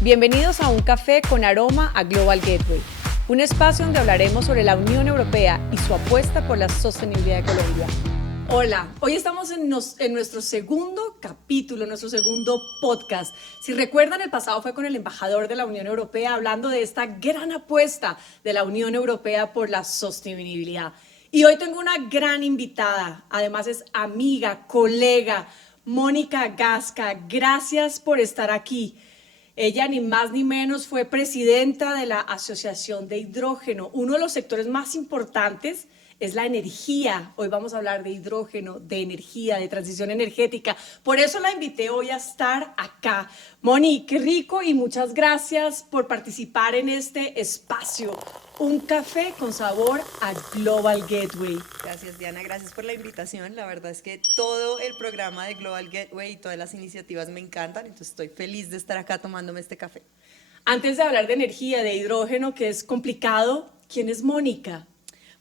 Bienvenidos a Un Café con Aroma a Global Gateway, un espacio donde hablaremos sobre la Unión Europea y su apuesta por la sostenibilidad de Colombia. Hola, hoy estamos en nuestro segundo capítulo, nuestro segundo podcast. Si recuerdan, el pasado fue con el embajador de la Unión Europea hablando de esta gran apuesta de la Unión Europea por la sostenibilidad. Y hoy tengo una gran invitada, además es amiga, colega, Mónica Gasca. Gracias por estar aquí. Ella ni más ni menos fue presidenta de la Asociación de Hidrógeno. Uno de los sectores más importantes es la energía. Hoy vamos a hablar de hidrógeno, de energía, de transición energética. Por eso la invité hoy a estar acá. Moni, qué rico y muchas gracias por participar en este espacio. Un café con sabor a Global Gateway. Gracias, Diana, gracias por la invitación. La verdad es que todo el programa de Global Gateway y todas las iniciativas me encantan, entonces estoy feliz de estar acá tomándome este café. Antes de hablar de energía, de hidrógeno, que es complicado, ¿quién es Mónica?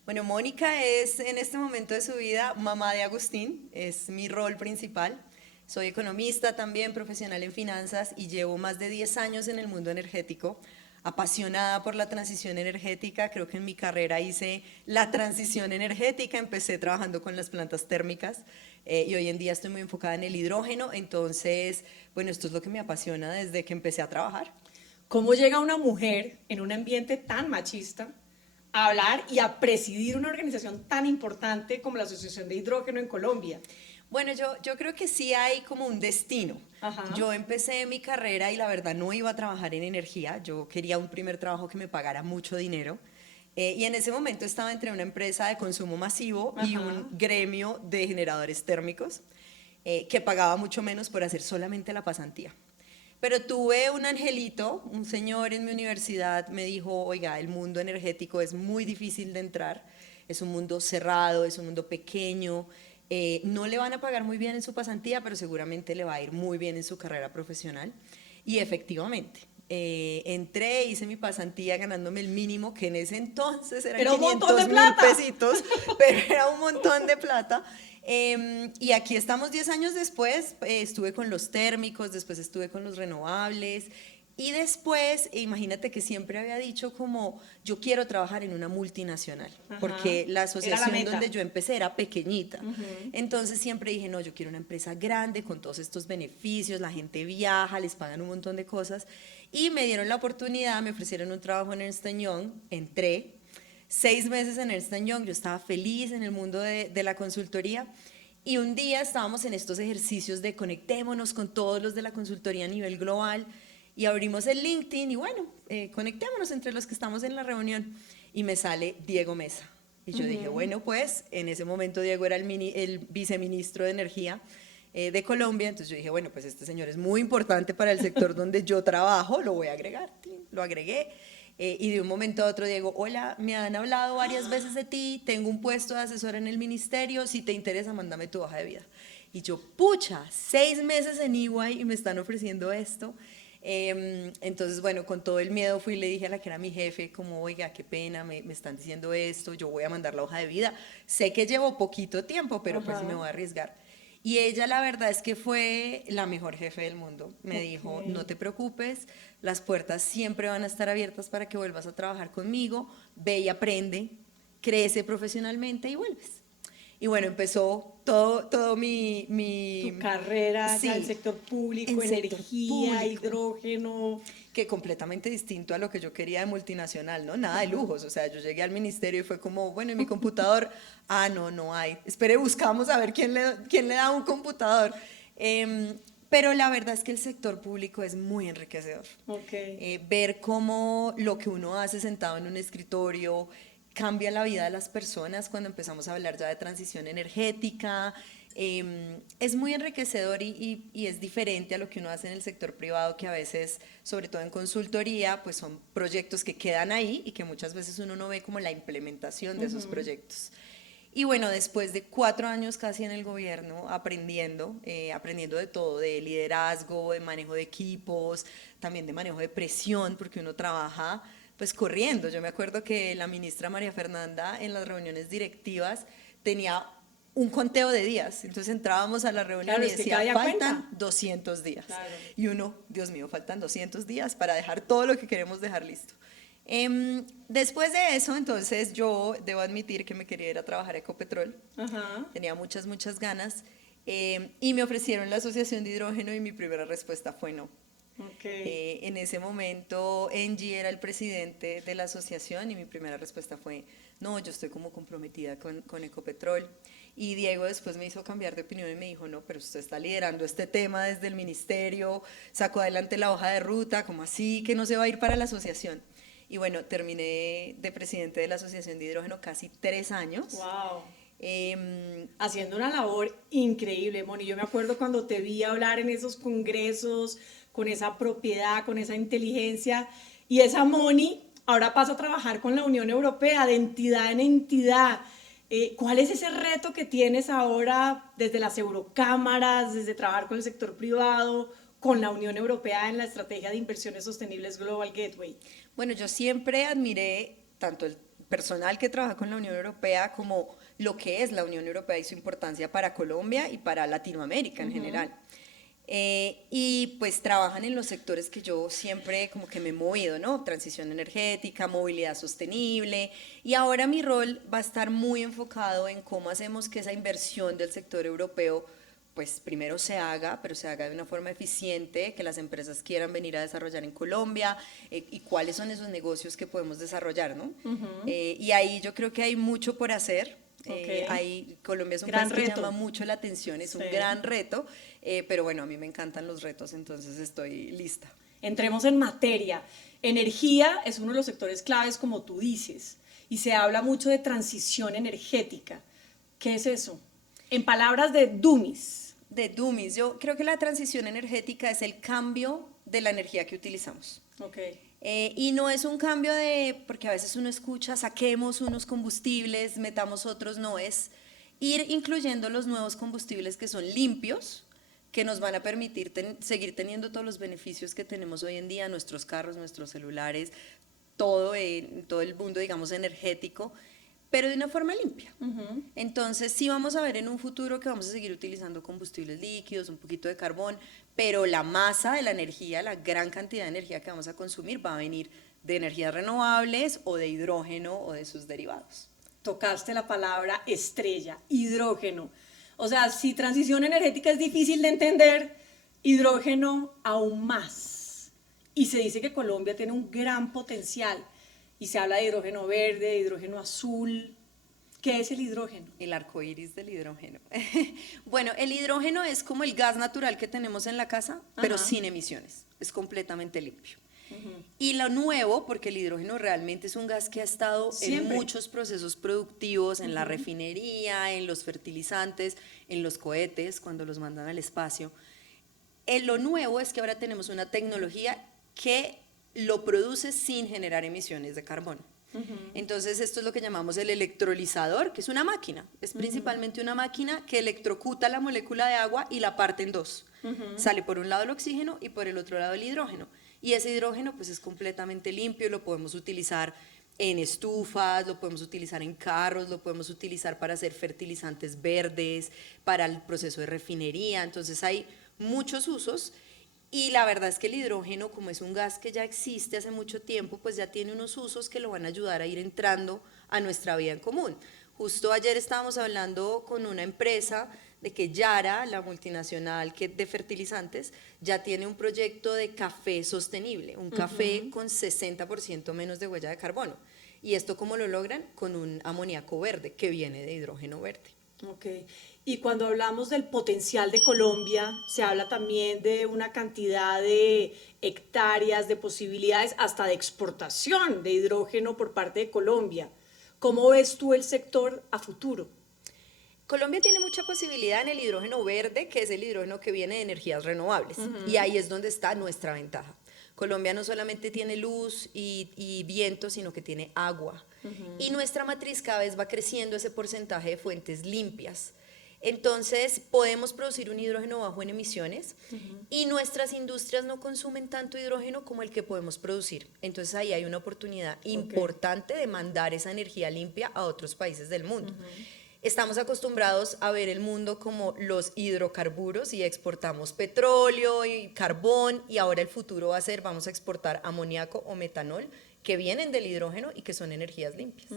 Bueno, Mónica es en este momento de su vida mamá de Agustín, es mi rol principal. Soy economista también, profesional en finanzas y llevo más de 10 años en el mundo energético, apasionada por la transición energética. Creo que en mi carrera hice la transición energética, empecé trabajando con las plantas térmicas y hoy en día estoy muy enfocada en el hidrógeno. Entonces, bueno, esto es lo que me apasiona desde que empecé a trabajar. ¿Cómo llega una mujer en un ambiente tan machista a hablar y a presidir una organización tan importante como la Asociación de Hidrógeno en Colombia? Bueno, yo creo que sí hay como un destino. Ajá. Yo empecé mi carrera y la verdad no iba a trabajar en energía, yo quería un primer trabajo que me pagara mucho dinero. Y en ese momento estaba entre una empresa de consumo masivo y Ajá. un gremio de generadores térmicos que pagaba mucho menos por hacer solamente la pasantía. Pero tuve un angelito, un señor en mi universidad me dijo, oiga, el mundo energético es muy difícil de entrar, es un mundo cerrado, es un mundo pequeño, no le van a pagar muy bien en su pasantía, pero seguramente le va a ir muy bien en su carrera profesional. Y efectivamente, entré, hice mi pasantía ganándome el mínimo, que en ese entonces eran Era un montón de 500.000 plata. pesitos, pero era un montón de plata. Y aquí estamos 10 años después, estuve con los térmicos, después estuve con los renovables y después, imagínate que siempre había dicho como yo quiero trabajar en una multinacional, Ajá. porque la asociación meta. donde yo empecé era pequeñita. Entonces siempre dije, no, yo quiero una empresa grande con todos estos beneficios, la gente viaja, les pagan un montón de cosas y me dieron la oportunidad, me ofrecieron un trabajo en Ernst Young, entré. 6 meses en Ernst Young, yo estaba feliz en el mundo de la consultoría y un día estábamos en estos ejercicios de conectémonos con todos los de la consultoría a nivel global y abrimos el LinkedIn y bueno, conectémonos entre los que estamos en la reunión y me sale Diego Mesa. Y yo dije, bueno, pues en ese momento Diego era el viceministro de Energía de Colombia, entonces yo dije, bueno, pues este señor es muy importante para el sector donde yo trabajo, lo voy a agregar, lo agregué. Y de un momento a otro Diego, hola, me han hablado varias veces de ti, tengo un puesto de asesora en el ministerio, si te interesa, mándame tu hoja de vida. Y yo, pucha, 6 meses en EY y me están ofreciendo esto. Entonces, bueno, con todo el miedo fui y le dije a la que era mi jefe, como, oiga, qué pena, me están diciendo esto, yo voy a mandar la hoja de vida. Sé que llevo poquito tiempo, pero pues me voy a arriesgar. Y ella la verdad es que fue la mejor jefe del mundo. Me dijo, no te preocupes, las puertas siempre van a estar abiertas para que vuelvas a trabajar conmigo, ve y aprende, crece profesionalmente y vuelves. Y bueno, empezó todo Tu carrera sí, ya en sector público, en sector energía, público, hidrógeno. que completamente distinto a lo que yo quería de multinacional, ¿no? Nada de lujos, o sea, yo llegué al ministerio y fue como, bueno, en mi computador, no hay. Espere, buscamos a ver quién le da un computador. Pero la verdad es que el sector público es muy enriquecedor. Okay. Ver cómo lo que uno hace sentado en un escritorio cambia la vida de las personas cuando empezamos a hablar ya de transición energética. Es muy enriquecedor y es diferente a lo que uno hace en el sector privado, que a veces, sobre todo en consultoría, pues son proyectos que quedan ahí y que muchas veces uno no ve como la implementación de esos proyectos. Y bueno, después de 4 años casi en el gobierno, aprendiendo de todo, de liderazgo, de manejo de equipos, también de manejo de presión, porque uno trabaja pues corriendo. Yo me acuerdo que la ministra María Fernanda en las reuniones directivas tenía un conteo de días. Entonces entrábamos a la reunión Claro, y es que decía, cada día faltan cuenta. 200 días. Claro. Y uno, Dios mío, faltan 200 días para dejar todo lo que queremos dejar listo. Después de eso, entonces yo debo admitir que me quería ir a trabajar a Ecopetrol. Ajá. Tenía muchas ganas. Y me ofrecieron la asociación de hidrógeno y mi primera respuesta fue no. Okay. En ese momento Engie era el presidente de la asociación y mi primera respuesta fue no, yo estoy como comprometida con Ecopetrol. Y Diego después me hizo cambiar de opinión y me dijo, no, pero usted está liderando este tema desde el ministerio, sacó adelante la hoja de ruta, como así que no se va a ir para la asociación. Y bueno, terminé de presidente de la Asociación de Hidrógeno casi 3 años. Wow. Haciendo una labor increíble, Moni. Yo me acuerdo cuando te vi hablar en esos congresos, con esa propiedad, con esa inteligencia, y esa Moni ahora pasa a trabajar con la Unión Europea de entidad en entidad. ¿Cuál es ese reto que tienes ahora desde las eurocámaras, desde trabajar con el sector privado, con la Unión Europea en la estrategia de inversiones sostenibles Global Gateway? Bueno, yo siempre admiré tanto el personal que trabaja con la Unión Europea como lo que es la Unión Europea y su importancia para Colombia y para Latinoamérica en general. Y pues trabajan en los sectores que yo siempre como que me he movido, ¿no? Transición energética, movilidad sostenible, y ahora mi rol va a estar muy enfocado en cómo hacemos que esa inversión del sector europeo pues primero se haga, pero se haga de una forma eficiente, que las empresas quieran venir a desarrollar en Colombia, y cuáles son esos negocios que podemos desarrollar, ¿no? Y ahí yo creo que hay mucho por hacer. Colombia es un país que llama mucho la atención, es un gran reto, pero bueno, a mí me encantan los retos, entonces estoy lista. Entremos en materia. Energía es uno de los sectores claves, como tú dices, y se habla mucho de transición energética. ¿Qué es eso? En palabras de Dummies. De Dummies, yo creo que la transición energética es el cambio de la energía que utilizamos. Okay. Y no es un cambio porque a veces uno escucha, saquemos unos combustibles, metamos otros, no, es ir incluyendo los nuevos combustibles que son limpios, que nos van a permitir seguir teniendo todos los beneficios que tenemos hoy en día, nuestros carros, nuestros celulares, todo el mundo, digamos, energético, pero de una forma limpia. Entonces sí vamos a ver en un futuro que vamos a seguir utilizando combustibles líquidos, un poquito de carbón, pero la masa de la energía, la gran cantidad de energía que vamos a consumir va a venir de energías renovables o de hidrógeno o de sus derivados. Tocaste la palabra estrella, hidrógeno. O sea, si transición energética es difícil de entender, hidrógeno aún más. Y se dice que Colombia tiene un gran potencial. Y se habla de hidrógeno verde, de hidrógeno azul. ¿Qué es el hidrógeno? El arco iris del hidrógeno. Bueno, el hidrógeno es como el gas natural que tenemos en la casa, pero sin emisiones. Es completamente limpio. Y lo nuevo, porque el hidrógeno realmente es un gas que ha estado en muchos procesos productivos, en la refinería, en los fertilizantes, en los cohetes, cuando los mandan al espacio. Lo nuevo es que ahora tenemos una tecnología que lo produce sin generar emisiones de carbono. Entonces esto es lo que llamamos el electrolizador, que es una máquina, es principalmente una máquina que electrocuta la molécula de agua y la parte en dos. Sale por un lado el oxígeno y por el otro lado el hidrógeno, y ese hidrógeno pues es completamente limpio, lo podemos utilizar en estufas, lo podemos utilizar en carros, lo podemos utilizar para hacer fertilizantes verdes, para el proceso de refinería, entonces hay muchos usos. Y la verdad es que el hidrógeno, como es un gas que ya existe hace mucho tiempo, pues ya tiene unos usos que lo van a ayudar a ir entrando a nuestra vida en común. Justo ayer estábamos hablando con una empresa de que Yara, la multinacional de fertilizantes, ya tiene un proyecto de café sostenible, un café con 60% menos de huella de carbono. ¿Y esto cómo lo logran? Con un amoníaco verde que viene de hidrógeno verde. Okay. Y cuando hablamos del potencial de Colombia, se habla también de una cantidad de hectáreas, de posibilidades, hasta de exportación de hidrógeno por parte de Colombia. ¿Cómo ves tú el sector a futuro? Colombia tiene mucha posibilidad en el hidrógeno verde, que es el hidrógeno que viene de energías renovables, y ahí es donde está nuestra ventaja. Colombia no solamente tiene luz y viento, sino que tiene agua. Y nuestra matriz cada vez va creciendo ese porcentaje de fuentes limpias. Entonces podemos producir un hidrógeno bajo en emisiones y nuestras industrias no consumen tanto hidrógeno como el que podemos producir. Entonces ahí hay una oportunidad importante de mandar esa energía limpia a otros países del mundo. estamos acostumbrados a ver el mundo como los hidrocarburos y exportamos petróleo y carbón, y ahora el futuro va a ser, vamos a exportar amoníaco o metanol que vienen del hidrógeno y que son energías limpias.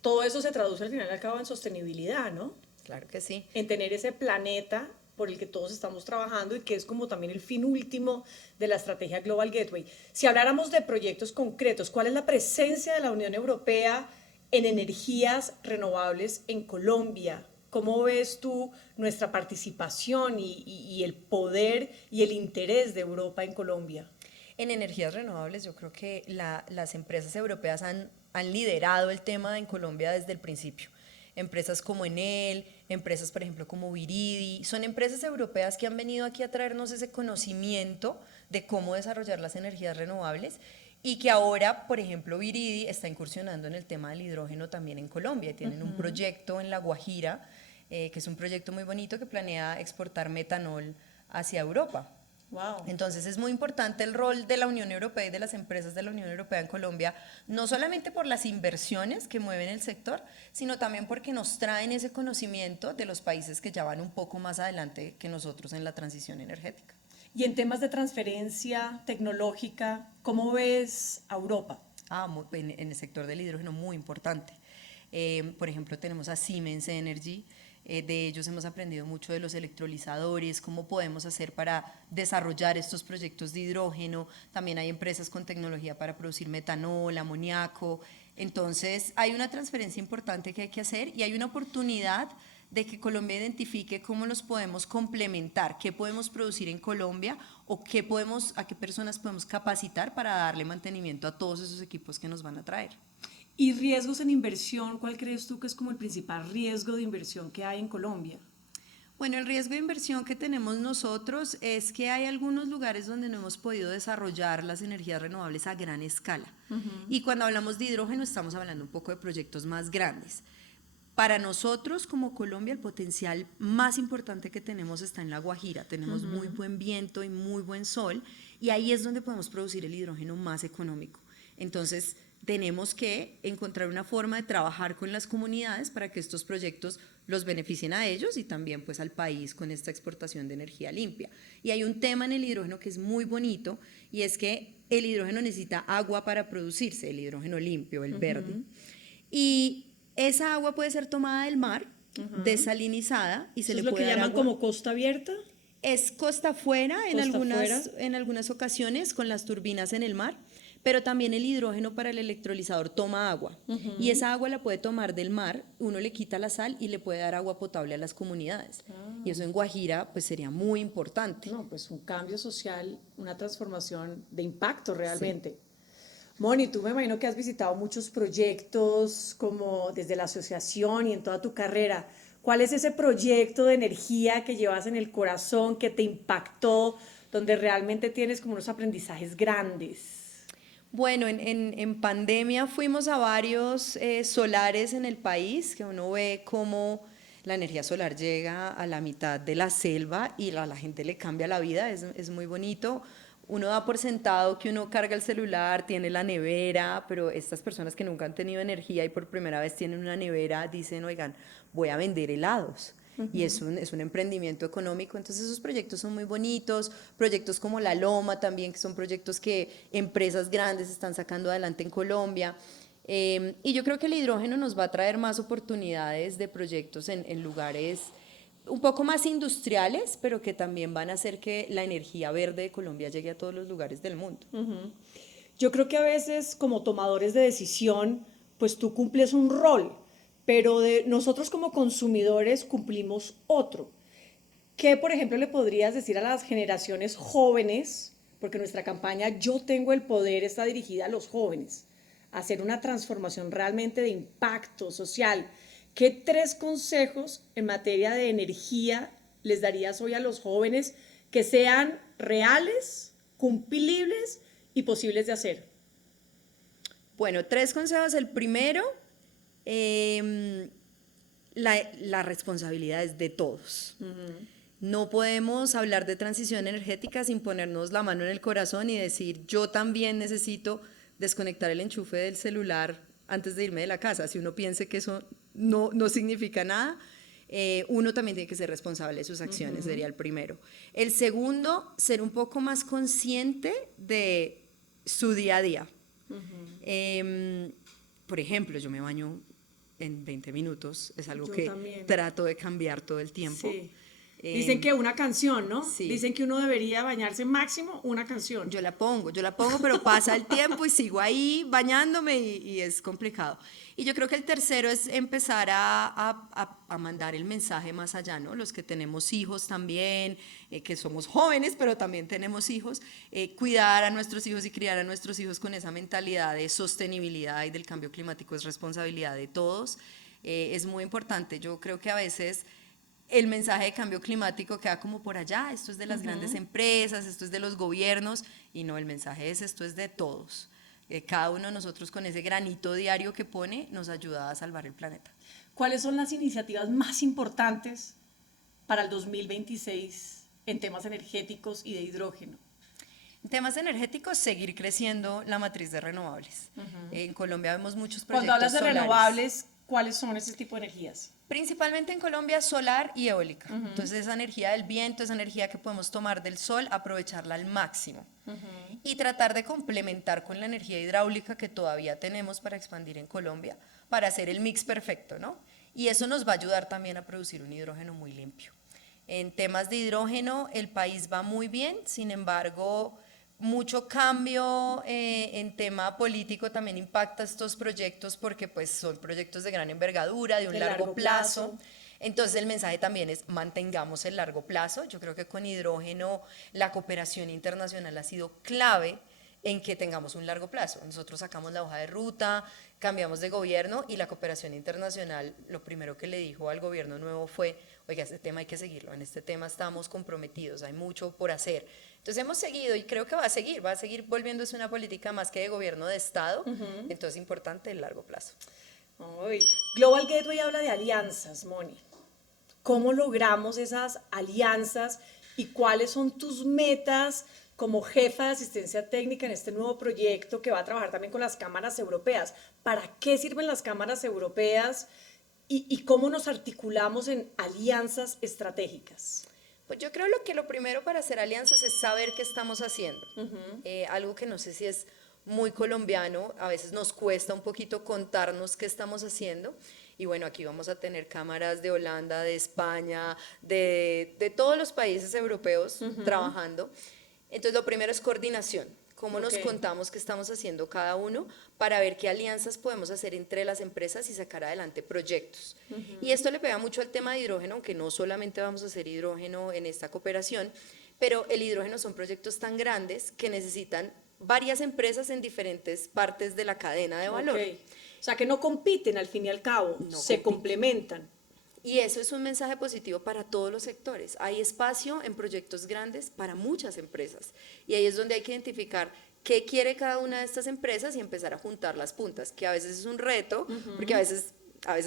Todo eso se traduce al final y al cabo en sostenibilidad, ¿no? Claro que sí. En tener ese planeta por el que todos estamos trabajando y que es como también el fin último de la estrategia Global Gateway. Si habláramos de proyectos concretos, ¿cuál es la presencia de la Unión Europea en energías renovables en Colombia? ¿Cómo ves tú nuestra participación y el poder y el interés de Europa en Colombia? En energías renovables yo creo que las empresas europeas han liderado el tema en Colombia desde el principio. Empresas como Enel, empresas por ejemplo como Viridi, son empresas europeas que han venido aquí a traernos ese conocimiento de cómo desarrollar las energías renovables, y que ahora, por ejemplo, Viridi está incursionando en el tema del hidrógeno también en Colombia. Tienen un proyecto en La Guajira, que es un proyecto muy bonito que planea exportar metanol hacia Europa. Wow. Entonces es muy importante el rol de la Unión Europea y de las empresas de la Unión Europea en Colombia, no solamente por las inversiones que mueven el sector, sino también porque nos traen ese conocimiento de los países que ya van un poco más adelante que nosotros en la transición energética. Y en temas de transferencia tecnológica, ¿cómo ves a Europa? En el sector del hidrógeno muy importante. Por ejemplo, tenemos a Siemens Energy. De ellos hemos aprendido mucho de los electrolizadores, cómo podemos hacer para desarrollar estos proyectos de hidrógeno. También hay empresas con tecnología para producir metanol, amoníaco. Entonces hay una transferencia importante que hay que hacer, y hay una oportunidad de que Colombia identifique cómo los podemos complementar, qué podemos producir en Colombia o a qué personas podemos capacitar para darle mantenimiento a todos esos equipos que nos van a traer. ¿Y riesgos en inversión? ¿Cuál crees tú que es como el principal riesgo de inversión que hay en Colombia? Bueno, el riesgo de inversión que tenemos nosotros es que hay algunos lugares donde no hemos podido desarrollar las energías renovables a gran escala. Y cuando hablamos de hidrógeno estamos hablando un poco de proyectos más grandes. Para nosotros como Colombia el potencial más importante que tenemos está en La Guajira. Tenemos muy buen viento y muy buen sol, y ahí es donde podemos producir el hidrógeno más económico. Entonces tenemos que encontrar una forma de trabajar con las comunidades para que estos proyectos los beneficien a ellos y también pues al país con esta exportación de energía limpia. Y hay un tema en el hidrógeno que es muy bonito, y es que el hidrógeno necesita agua para producirse, el hidrógeno limpio, el verde. Y esa agua puede ser tomada del mar, desalinizada, y se le puede dar agua. ¿Es lo que llaman como costa abierta? Es costa afuera en algunas ocasiones con las turbinas en el mar, pero también el hidrógeno para el electrolizador toma agua, y esa agua la puede tomar del mar, uno le quita la sal y le puede dar agua potable a las comunidades. Y eso en Guajira pues sería muy importante. No, pues un cambio social, una transformación de impacto realmente. Sí. Moni, tú me imagino que has visitado muchos proyectos como desde la asociación y en toda tu carrera. ¿Cuál es ese proyecto de energía que llevas en el corazón, que te impactó, donde realmente tienes como unos aprendizajes grandes? Bueno, en pandemia fuimos a varios solares en el país, que uno ve cómo la energía solar llega a la mitad de la selva y a la gente le cambia la vida, es muy bonito. Uno da por sentado que uno carga el celular, tiene la nevera, pero estas personas que nunca han tenido energía y por primera vez tienen una nevera dicen, oigan, voy a vender helados. Y es un emprendimiento económico. Entonces esos proyectos son muy bonitos, proyectos como La Loma también, que son proyectos que empresas grandes están sacando adelante en Colombia. Y yo creo que el hidrógeno nos va a traer más oportunidades de proyectos en lugares un poco más industriales, pero que también van a hacer que la energía verde de Colombia llegue a todos los lugares del mundo. Yo creo que a veces como tomadores de decisión, pues tú cumples un rol, pero nosotros como consumidores cumplimos otro. ¿Qué, por ejemplo, le podrías decir a las generaciones jóvenes? Porque nuestra campaña Yo Tengo el Poder está dirigida a los jóvenes, a hacer una transformación realmente de impacto social. ¿Qué 3 consejos en materia de energía les darías hoy a los jóvenes que sean reales, cumplibles y posibles de hacer? Bueno, 3 consejos. El primero, la responsabilidad es de todos. No podemos hablar de transición energética sin ponernos la mano en el corazón y decir, yo también necesito desconectar el enchufe del celular antes de irme de la casa. Si uno piensa que eso no significa nada, uno también tiene que ser responsable de sus acciones, sería el primero. El segundo, ser un poco más consciente de su día a día. Por ejemplo, yo me baño en 20 minutos, es algo que también trato de cambiar todo el tiempo. Sí. Dicen que una canción, ¿no? Sí. Dicen que uno debería bañarse máximo una canción. Yo la pongo, pero pasa el tiempo y sigo ahí bañándome y es complicado. Y yo creo que el tercero es empezar a mandar el mensaje más allá, ¿no? Los que tenemos hijos también, que somos jóvenes, pero también tenemos hijos, cuidar a nuestros hijos y criar a nuestros hijos con esa mentalidad de sostenibilidad y del cambio climático es responsabilidad de todos. Es muy importante. Yo creo que a veces el mensaje de cambio climático queda como por allá, esto es de las grandes empresas, esto es de los gobiernos, y no, el mensaje es esto es de todos. Cada uno de nosotros con ese granito diario que pone nos ayuda a salvar el planeta. ¿Cuáles son las iniciativas más importantes para el 2026 en temas energéticos y de hidrógeno? En temas energéticos, seguir creciendo la matriz de renovables. En Colombia vemos muchos proyectos Cuando hablas de solares. renovables, ¿cuáles son ese tipo de energías? Principalmente en Colombia, solar y eólica. Entonces, esa energía del viento, esa energía que podemos tomar del sol, aprovecharla al máximo. Y tratar de complementar con la energía hidráulica que todavía tenemos para expandir en Colombia, para hacer el mix perfecto, ¿no? Y eso nos va a ayudar también a producir un hidrógeno muy limpio. En temas de hidrógeno, el país va muy bien, sin embargo, mucho cambio en tema político también impacta estos proyectos porque pues son proyectos de gran envergadura, de un largo plazo. Entonces el mensaje también es mantengamos el largo plazo. Yo creo que con hidrógeno la cooperación internacional ha sido clave en que tengamos un largo plazo. Nosotros sacamos la hoja de ruta, cambiamos de gobierno y la cooperación internacional, lo primero que le dijo al gobierno nuevo fue, oiga, este tema hay que seguirlo, en este tema estamos comprometidos, hay mucho por hacer. Entonces hemos seguido y creo que va a seguir volviéndose una política más que de gobierno de Estado, entonces importante el largo plazo. Global Gateway habla de alianzas, Moni. ¿Cómo logramos esas alianzas y cuáles son tus metas como jefa de asistencia técnica en este nuevo proyecto que va a trabajar también con las cámaras europeas? ¿Para qué sirven las cámaras europeas y cómo nos articulamos en alianzas estratégicas? Pues yo creo que lo primero para hacer alianzas es saber qué estamos haciendo. Algo que no sé si es muy colombiano, a veces nos cuesta un poquito contarnos qué estamos haciendo. Y bueno, aquí vamos a tener cámaras de Holanda, de España, de todos los países europeos trabajando. Entonces lo primero es coordinación. Cómo nos contamos qué estamos haciendo cada uno para ver qué alianzas podemos hacer entre las empresas y sacar adelante proyectos. Y esto le pega mucho al tema de hidrógeno, aunque no solamente vamos a hacer hidrógeno en esta cooperación, pero el hidrógeno son proyectos tan grandes que necesitan varias empresas en diferentes partes de la cadena de valor. O sea, que no compiten al fin y al cabo, se complementan. Y eso es un mensaje positivo para todos los sectores. Hay espacio en proyectos grandes para muchas empresas. Y ahí es donde hay que identificar qué quiere cada una de estas empresas y empezar a juntar las puntas, que a veces es un reto, porque a veces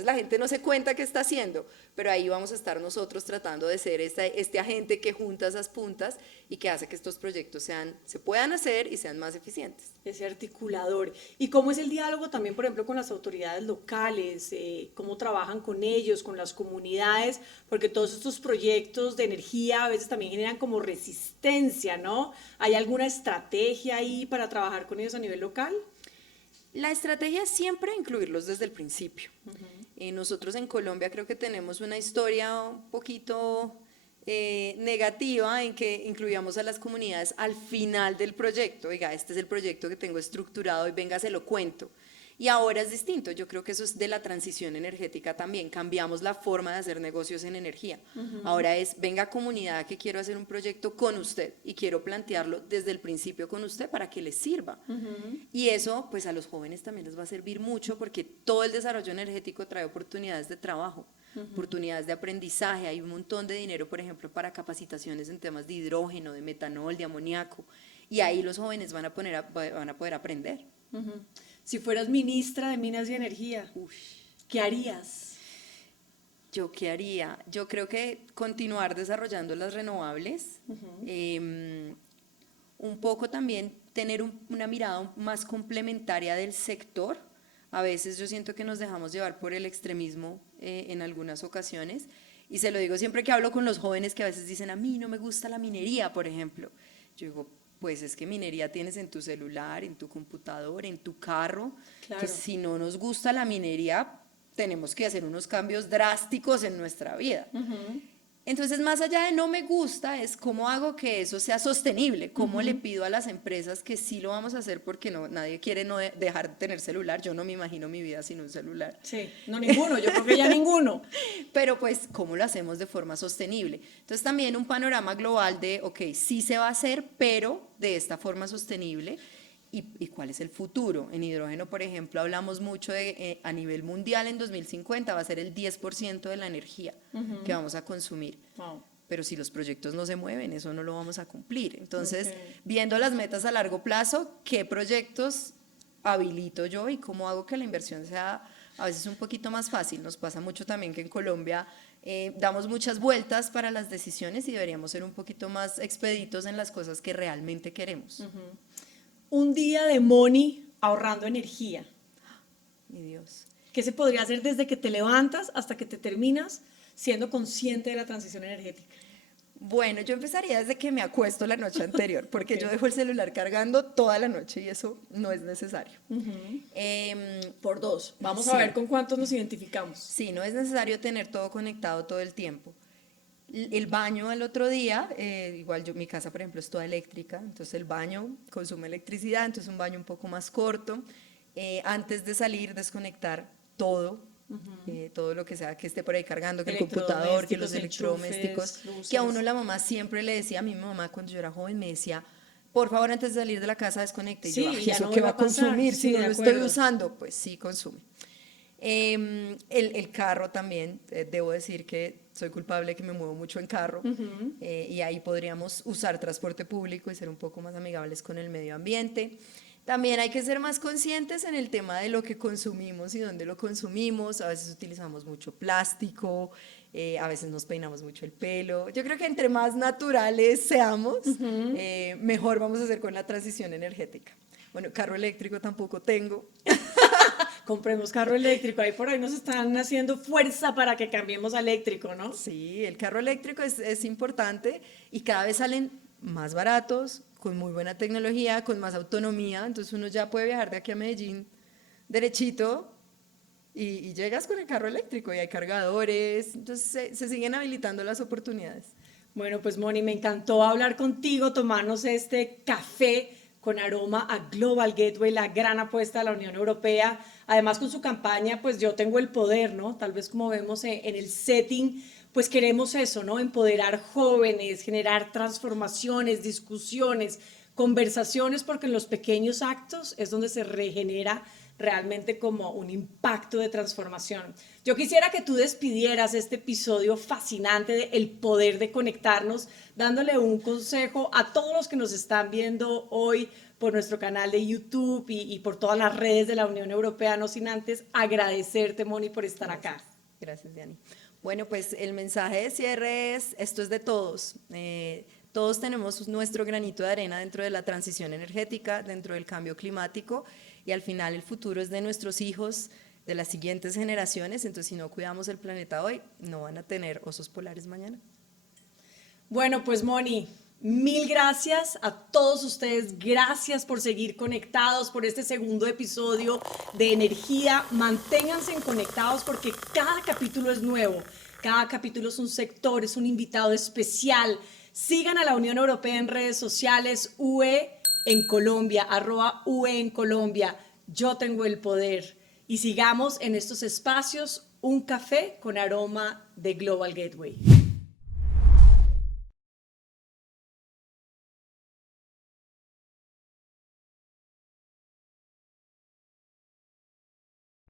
la gente no se cuenta qué está haciendo, pero ahí vamos a estar nosotros tratando de ser este agente que junta esas puntas y que hace que estos proyectos se puedan hacer y sean más eficientes. Ese articulador. ¿Y cómo es el diálogo también, por ejemplo, con las autoridades locales? ¿Cómo trabajan con ellos, con las comunidades? Porque todos estos proyectos de energía a veces también generan como resistencia, ¿no? ¿Hay alguna estrategia ahí para trabajar con ellos a nivel local? La estrategia es siempre incluirlos desde el principio. Nosotros en Colombia creo que tenemos una historia un poquito negativa en que incluíamos a las comunidades al final del proyecto. Oiga, este es el proyecto que tengo estructurado y venga, se lo cuento. Y ahora es distinto, yo creo que eso es de la transición energética también, cambiamos la forma de hacer negocios en energía. Ahora es, venga comunidad que quiero hacer un proyecto con usted y quiero plantearlo desde el principio con usted para que les sirva. Y eso pues a los jóvenes también les va a servir mucho porque todo el desarrollo energético trae oportunidades de trabajo, oportunidades de aprendizaje, hay un montón de dinero por ejemplo para capacitaciones en temas de hidrógeno, de metanol, de amoníaco y ahí los jóvenes van a poder aprender. Si fueras ministra de Minas y Energía, ¿qué harías? ¿Yo qué haría? Yo creo que continuar desarrollando las renovables, un poco también tener una mirada más complementaria del sector A veces yo siento que nos dejamos llevar por el extremismo en algunas ocasiones, y se lo digo siempre que hablo con los jóvenes que a veces dicen, a mí no me gusta la minería, por ejemplo. Yo digo, pues es que minería tienes en tu celular, en tu computador, en tu carro, Claro. que si no nos gusta la minería, tenemos que hacer unos cambios drásticos en nuestra vida. Entonces, más allá de no me gusta, es cómo hago que eso sea sostenible, cómo le pido a las empresas que sí lo vamos a hacer, porque nadie quiere dejar de tener celular. Yo no me imagino mi vida sin un celular. Sí, no ninguno, yo creo que ya ninguno. Pero pues, ¿cómo lo hacemos de forma sostenible? Entonces, también un panorama global de, ok, sí se va a hacer, pero de esta forma sostenible. ¿Y cuál es el futuro? En hidrógeno, por ejemplo, hablamos mucho de a nivel mundial en 2050 va a ser el 10% de la energía que vamos a consumir. Wow. Pero si los proyectos no se mueven, eso no lo vamos a cumplir. Entonces, viendo las metas a largo plazo, ¿qué proyectos habilito yo y cómo hago que la inversión sea a veces un poquito más fácil? Nos pasa mucho también que en Colombia damos muchas vueltas para las decisiones y deberíamos ser un poquito más expeditos en las cosas que realmente queremos. Un día de Moni ahorrando energía. Mi Dios. ¿Qué se podría hacer desde que te levantas hasta que te terminas siendo consciente de la transición energética? Bueno, yo empezaría desde que me acuesto la noche anterior, porque yo dejo el celular cargando toda la noche y eso no es necesario. Por dos. Vamos a Sí. ver con cuántos nos identificamos. Sí, no es necesario tener todo conectado todo el tiempo. El baño el otro día, igual mi casa por ejemplo es toda eléctrica, entonces el baño consume electricidad, entonces un baño un poco más corto. Antes de salir, desconectar todo, todo lo que sea que esté por ahí cargando, que el computador, que los electrodomésticos, enchufes, que a luces. uno la mamá siempre le decía, a mi mamá cuando yo era joven me decía, por favor antes de salir de la casa desconecte. Y Sí, yo, "Ay, ya ¿eso no qué vuelve va a a pasar". consumir Sí, si no de lo estoy acuerdo. usando? Pues sí, consume. El carro también, debo decir que soy culpable que me muevo mucho en carro, y ahí podríamos usar transporte público y ser un poco más amigables con el medio ambiente. También hay que ser más conscientes en el tema de lo que consumimos y dónde lo consumimos. A veces utilizamos mucho plástico, a veces nos peinamos mucho el pelo. Yo creo que entre más naturales seamos, mejor vamos a hacer con la transición energética. Bueno, carro eléctrico tampoco tengo. Compremos carro eléctrico. Ahí por ahí nos están haciendo fuerza para que cambiemos a eléctrico, ¿no? Sí, el carro eléctrico es importante y cada vez salen más baratos, con muy buena tecnología, con más autonomía, entonces uno ya puede viajar de aquí a Medellín derechito y llegas con el carro eléctrico y hay cargadores, entonces se siguen habilitando las oportunidades. Bueno, pues Moni, me encantó hablar contigo, tomarnos este café con aroma a Global Gateway, la gran apuesta de la Unión Europea. Además, con su campaña, pues yo tengo el poder, ¿no? Tal vez como vemos en el setting, pues queremos eso, ¿no? Empoderar jóvenes, generar transformaciones, discusiones, conversaciones, porque en los pequeños actos es donde se regenera realmente como un impacto de transformación. Yo quisiera que tú despidieras este episodio fascinante de el poder de conectarnos, dándole un consejo a todos los que nos están viendo hoy por nuestro canal de YouTube y por todas las redes de la Unión Europea, no sin antes agradecerte, Moni, por estar acá. Gracias, Diani. Bueno, pues el mensaje de cierre es, esto es de todos. Todos tenemos nuestro granito de arena dentro de la transición energética, dentro del cambio climático, y al final el futuro es de nuestros hijos, de las siguientes generaciones. Entonces, si no cuidamos el planeta hoy, no van a tener osos polares mañana. Bueno, pues Moni, mil gracias a todos ustedes. Gracias por seguir conectados, por este segundo episodio de Energía. Manténganse conectados porque cada capítulo es nuevo. Cada capítulo es un sector, es un invitado especial. Sigan a la Unión Europea en redes sociales, UE en Colombia, @UE en Colombia. Yo tengo el poder. Y sigamos en estos espacios un café con aroma de Global Gateway.